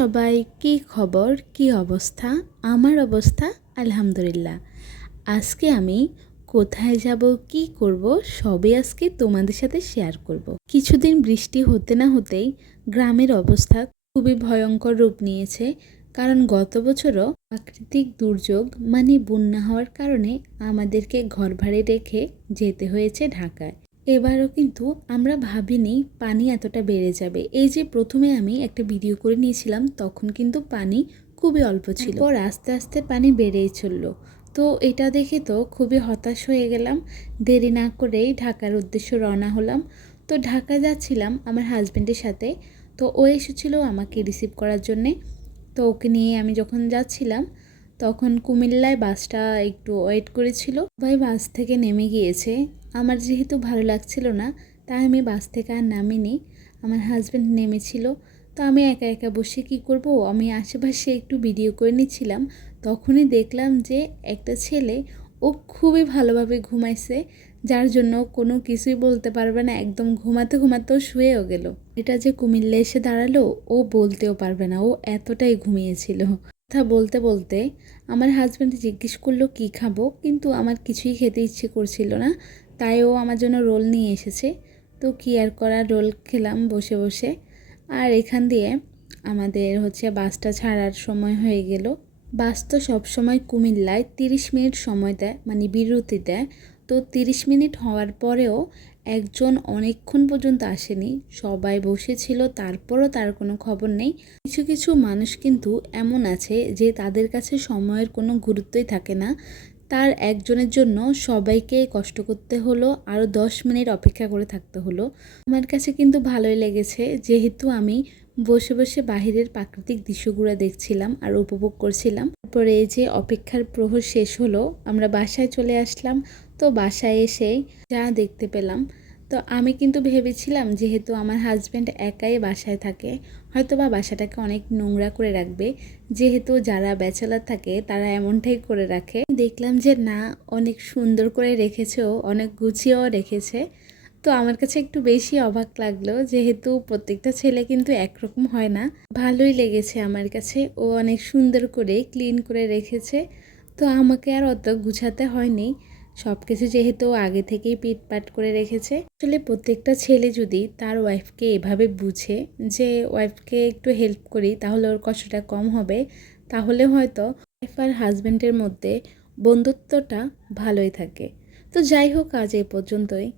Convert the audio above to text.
সবাই কি খবর, কি অবস্থা? আমার অবস্থা? আলহামদুলিল্লাহ। আজকে আমি কোথায় যাব, কি করব, সবই আজকে তোমাদের সাথে শেয়ার করব। কিছুদিন বৃষ্টি হতে না হতেই গ্রামের অবস্থা খুবই ভয়ঙ্কর রূপ নিয়েছে, কারণ গত বছরও প্রাকৃতিক দুর্যোগ মানে বন্যা হওয়ার কারণে আমাদেরকে ঘর ভাড়ে রেখে যেতে হয়েছে ঢাকায়। এবারও কিন্তু আমরা ভাবিনি পানি এতটা বেড়ে যাবে। এই যে প্রথমে আমি একটা ভিডিও করে নিয়েছিলাম তখন কিন্তু পানি খুবই অল্প ছিল। পর আস্তে আস্তে পানি বেড়েই চলল। তো এটা দেখে তো খুবই হতাশ হয়ে গেলাম। দেরি না করেই ঢাকার উদ্দেশ্য রওনা হলাম। তো ঢাকা যাচ্ছিলাম আমার হাজব্যান্ডের সাথে। তো ও এসেছিল আমাকে রিসিভ করার জন্যে। তো ওকে নিয়ে আমি যখন যাচ্ছিলাম তখন কুমিল্লায় বাসটা একটু ওয়েট করেছিল। ভাই বাস থেকে নেমে গিয়েছে। আমার যেহেতু ভালো লাগছিল না, তাই আমি বাস থেকে আর নামিনি। আমার হাজব্যান্ড নেমেছিল। তো আমি একা একা বসে কি করব? আমি আশেপাশে একটু ভিডিও করে নিচ্ছিলাম। তখনই দেখলাম যে একটা ছেলে, ও খুবই ভালোভাবে ঘুমাইছে, যার জন্য কোনো কিছুই বলতে পারবে না। একদম ঘুমাতে ঘুমাতেও শুয়েও গেল। এটা যে কুমিল্লা এসে দাঁড়াল, ও বলতেও পারবে না। ও এতটাই ঘুমিয়েছিল। কথা বলতে বলতে আমার হাজব্যান্ড জিজ্ঞেস করল, কী খাব? কিন্তু আমার কিছুই খেতে ইচ্ছে করছিল না, তাই ও আমার জন্য রোল নিয়ে এসেছে। তো কী আর করা রোল খেলাম বসে বসে। আর এখান দিয়ে আমাদের হচ্ছে বাসটা ছাড়ার সময় হয়ে গেল। বাস তো সবসময় কুমিল্লায় তিরিশ মিনিট সময় দেয় মানে বিরতি দেয়। তো তিরিশ মিনিট হওয়ার পরেও একজন অনেকক্ষণ পর্যন্ত আসেনি। সবাই বসেছিল, তারপরও তার কোনো খবর নেই। কিছু কিছু মানুষ কিন্তু এমন আছে যে তাদের কাছে সময়ের কোনো গুরুত্বই থাকে না। তার একজনের জন্য সবাইকে কষ্ট করতে হলো, আরও দশ মিনিট অপেক্ষা করে থাকতে হলো। আমার কাছে কিন্তু ভালোই লেগেছে, যেহেতু আমি বসে বসে বাহিরের প্রাকৃতিক দৃশ্যগুলো দেখছিলাম আর উপভোগ করছিলাম। তারপরে এই যে অপেক্ষার প্রহর শেষ হলো, আমরা বাসায় চলে আসলাম। তো বাসায় এসে যা দেখতে পেলাম। তো আমি কিন্তু ভেবেছিলাম যেহেতু আমার হাজব্যান্ড একাই বাসায় থাকে হয়তো বা বাসাটাকে অনেক নোংরা করে রাখবে। যেহেতু যারা ব্যাচেলার থাকে, তারা এমনটাই করে রাখে। দেখলাম যে না, অনেক সুন্দর করে রেখেছেও, অনেক গুছিয়েও রেখেছে। তো আমার কাছে একটু বেশি অবাক লাগল যেহেতু প্রত্যেকটা ছেলে কিন্তু একরকম হয় না। ভালোই লেগেছে আমার কাছে, ও অনেক সুন্দর করে ক্লিন করে রেখেছে। তো আমাকে আর অত গুছাতে হয়নি। সব কিছু যেহেতু আগে থেকেই পিটপাট করে রেখেছে, আসলে প্রত্যেকটা ছেলে যদি তার ওয়াইফকে এভাবে বুঝে যে ওয়াইফকে একটু হেল্প করি, তাহলে ওর কষ্টটা কম হবে, তাহলে হয়তো ওয়াইফ আর হাজব্যান্ডের মধ্যে বন্ধুত্বটা ভালোই থাকে। তো যাই হোক, আজ এ পর্যন্তই।